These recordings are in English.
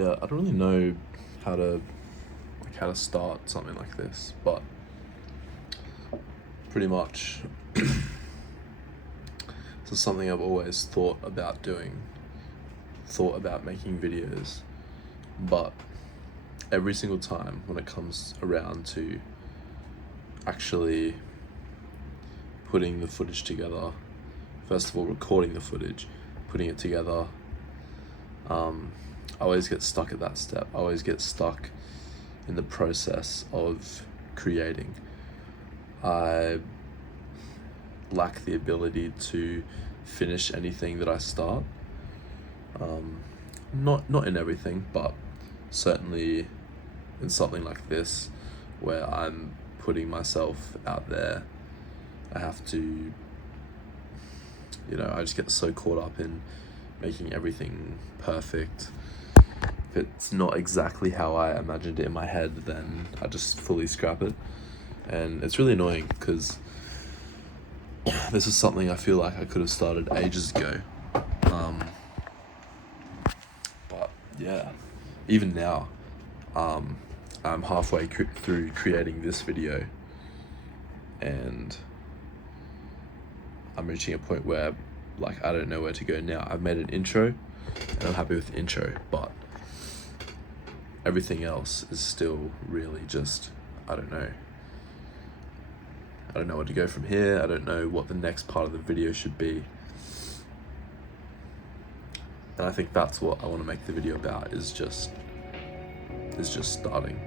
yeah, I don't really know how to start something like this, but pretty much this is something I've always thought about doing, thought about making videos, but every single time when it comes around to actually putting the footage together, first of all recording the footage, putting it together, I always get stuck at that step. I always get stuck in the process of creating. I lack the ability to finish anything that I start. Not in everything, but certainly in something like this where I'm putting myself out there. I have to, I just get so caught up in making everything perfect. If it's not exactly how I imagined it in my head, then I just fully scrap it. And it's really annoying because this is something I feel like I could have started ages ago. But yeah, even now, I'm halfway through creating this video, and I'm reaching a point where I don't know where to go now. I've made an intro and I'm happy with the intro, but everything else is still really just, I don't know where to go from here. I don't know what the next part of the video should be. And I think that's what I want to make the video about, is just starting.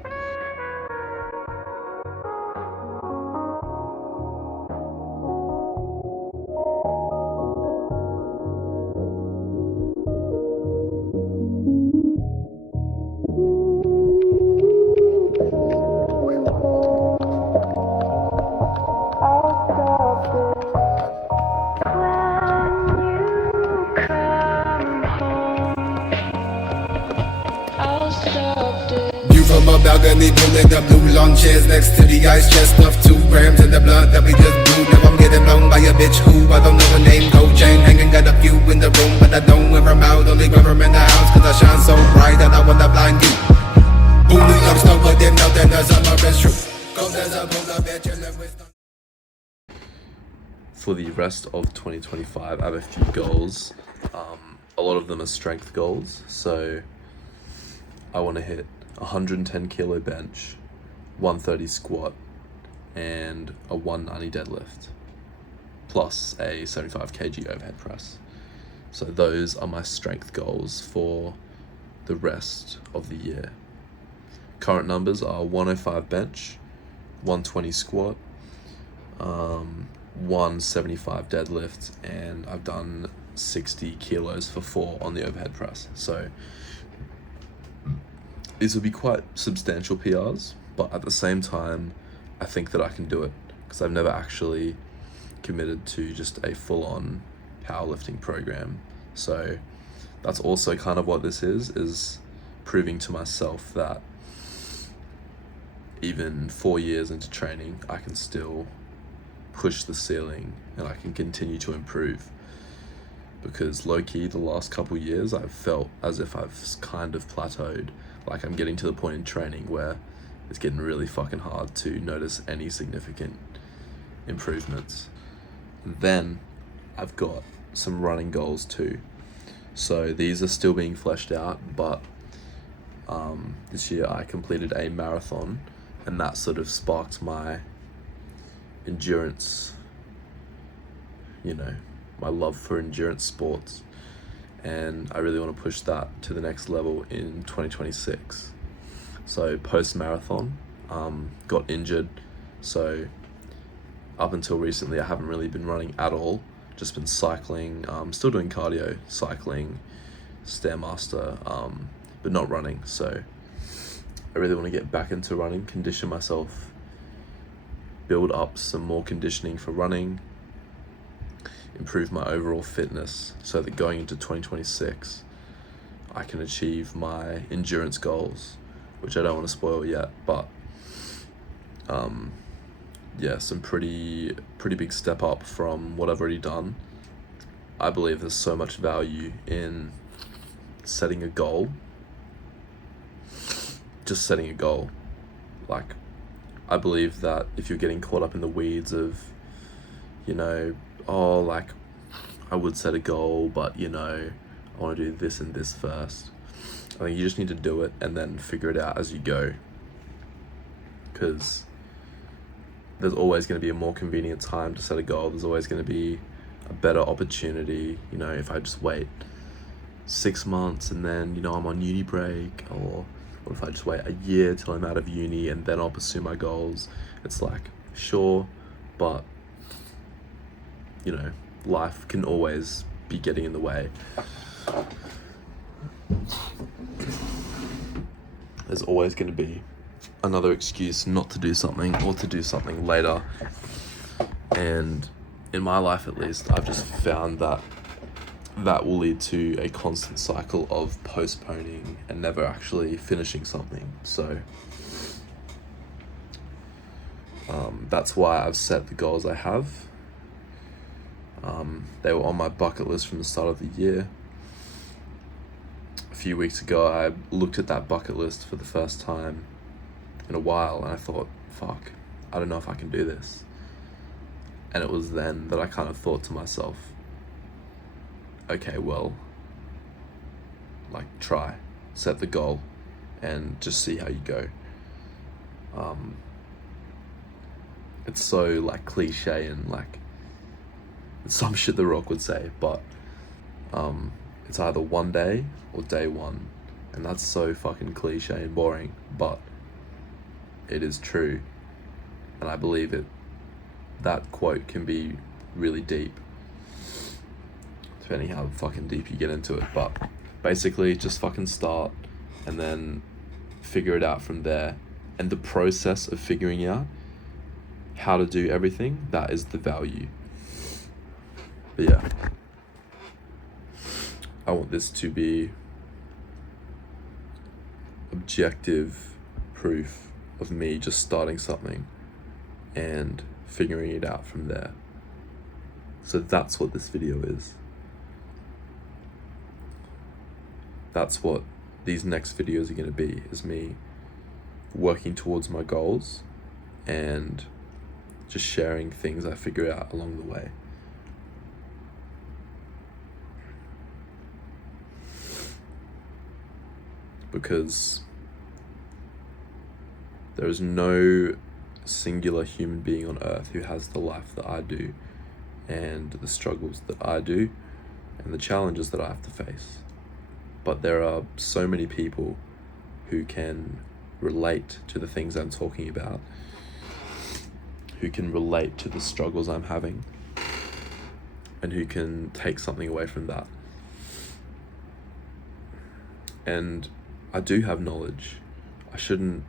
View from a balcony, pulling the blue lawn chairs next to the ice chest of 2 grams in the blood that we just blew. Now I'm getting blown by a bitch who I don't know her name. Gold chain hanging, got a few in the room, but I don't wear them out. Only wear them in the house, cause I shine so bright that I wanna blind you. Who New York snow, but then nothing as summer is true. Cold as a polar bear chilling with. For the rest of 2025, I have a few goals. A lot of them are strength goals, so I want to hit 110 kilo bench, 130 squat, and a 190 deadlift, plus a 75 kg overhead press. So those are my strength goals for the rest of the year. Current numbers are 105 bench, 120 squat, 175 deadlift, and I've done 60 kilos for 4 on the overhead press. So these will be quite substantial PRs, but at the same time, I think that I can do it because I've never actually committed to just a full-on powerlifting program. So that's also kind of what this is proving to myself that even 4 years into training, I can still push the ceiling and I can continue to improve. Because low-key, the last couple years, I've felt as if I've kind of plateaued. Like I'm getting to the point in training where it's getting really fucking hard to notice any significant improvements. Then I've got some running goals too. So these are still being fleshed out, but this year I completed a marathon, and that sort of sparked my endurance, my love for endurance sports, and I really want to push that to the next level in 2026. So post-marathon, got injured, so up until recently I haven't really been running at all, just been cycling, still doing cardio, cycling, Stairmaster, but not running. So I really want to get back into running, condition myself, build up some more conditioning for running, improve my overall fitness so that going into 2026 I can achieve my endurance goals, which I don't want to spoil yet, but yeah, some pretty big step up from what I've already done. I believe there's so much value in setting a goal just setting a goal. Like, I believe that if you're getting caught up in the weeds of, you know, oh, like, I would set a goal, but, you know, I want to do this and this first. I think you just need to do it and then figure it out as you go. Because there's always going to be a more convenient time to set a goal. There's always going to be a better opportunity, you know, if I just wait 6 months and then, you know, I'm on uni break, or what if I just wait a year till I'm out of uni and then I'll pursue my goals. It's like, sure, but, you know, life can always be getting in the way. There's always going to be another excuse not to do something or to do something later. And in my life, at least, I've just found that that will lead to a constant cycle of postponing and never actually finishing something. So that's why I've set the goals I have. They were on my bucket list from the start of the year. A few weeks ago, I looked at that bucket list for the first time in a while, and I thought, fuck, I don't know if I can do this. And it was then that I kind of thought to myself, okay, well, like, try, set the goal, and just see how you go. It's so, like, cliche and, like, some shit The Rock would say, but it's either one day or day one. And that's so fucking cliche and boring, but it is true. And I believe it. That quote can be really deep, depending how fucking deep you get into it. But basically, just fucking start and then figure it out from there. And the process of figuring out how to do everything, that is the value. But yeah, I want this to be objective proof of me just starting something and figuring it out from there. So that's what this video is. That's what these next videos are going to be, is me working towards my goals and just sharing things I figure out along the way. Because there is no singular human being on earth who has the life that I do, and the struggles that I do, and the challenges that I have to face. But there are so many people who can relate to the things I'm talking about, who can relate to the struggles I'm having, and who can take something away from that. And I do have knowledge. I shouldn't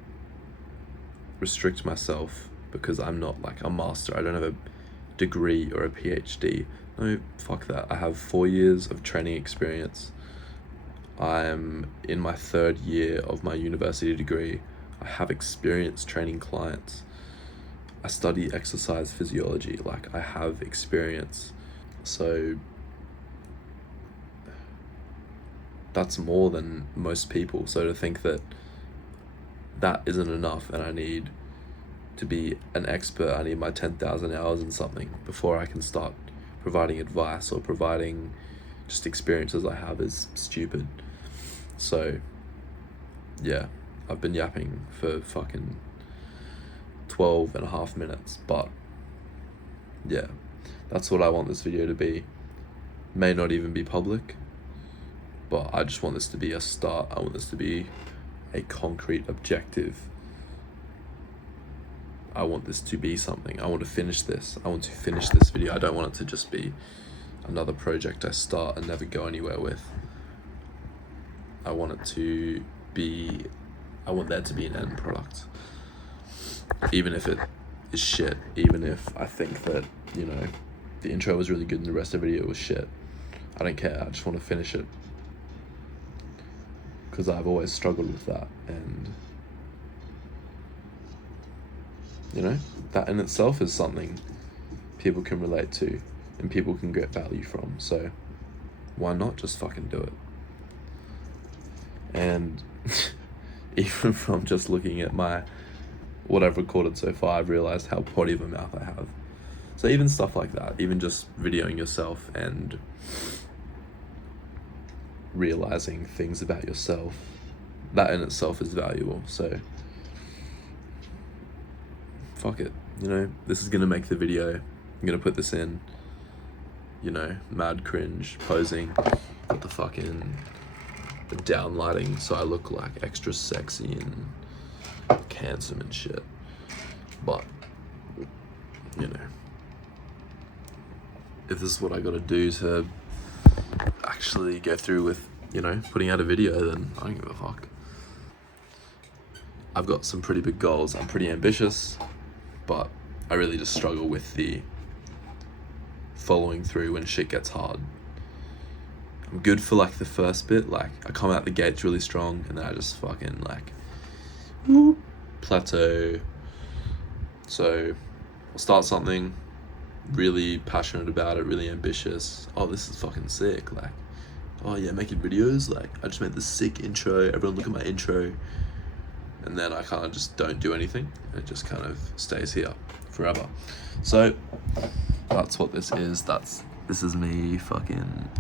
restrict myself because I'm not like a master. I don't have a degree or a PhD. No, fuck that. I have 4 years of training experience. I'm in my 3rd year of my university degree. I have experience training clients. I study exercise physiology. Like, I have experience. So that's more than most people. So to think that that isn't enough and I need to be an expert, I need my 10,000 hours in something before I can start providing advice or providing just experiences I have, is stupid. So yeah, I've been yapping for fucking 12 and a half minutes, but yeah, that's what I want this video to be. May not even be public, but I just want this to be a start. I want this to be a concrete objective. I want this to be something. I want to finish this. I want to finish this video. I don't want it to just be another project I start and never go anywhere with. I want it to be, I want there to be an end product. Even if it is shit, even if I think that, you know, the intro was really good and the rest of the video was shit. I don't care. I just want to finish it. Because I've always struggled with that, and you know, that in itself is something people can relate to and people can get value from. So why not just fucking do it? And even from just looking at what I've recorded so far, I've realized how potty of a mouth I have. So even stuff like that, even just videoing yourself and realizing things about yourself, that in itself is valuable. So fuck it, this is gonna make the video. I'm gonna put this in, mad cringe posing, got the down lighting so I look like extra sexy and handsome and shit. But if this is what I gotta do to actually go through with putting out a video, then I don't give a fuck. I've got some pretty big goals. I'm pretty ambitious, but I really just struggle with the following through when shit gets hard. I'm good for like the first bit, like I come out the gates really strong and then I just fucking like plateau. So I'll start something, really passionate about it, really ambitious. Oh, this is fucking sick. Like, oh yeah, making videos. Like, I just made this sick intro. Everyone look at my intro. And then I kind of just don't do anything. It just kind of stays here forever. So that's what this is. This is me fucking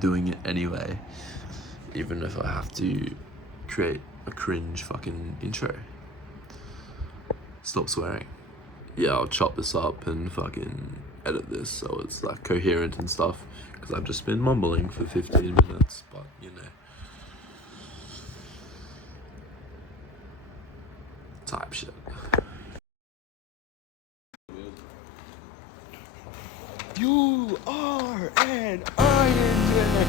doing it anyway. Even if I have to create a cringe fucking intro. Stop swearing. Yeah, I'll chop this up and fucking edit this so it's like coherent and stuff, because I've just been mumbling for 15 minutes, but type shit. You are an Iron Man.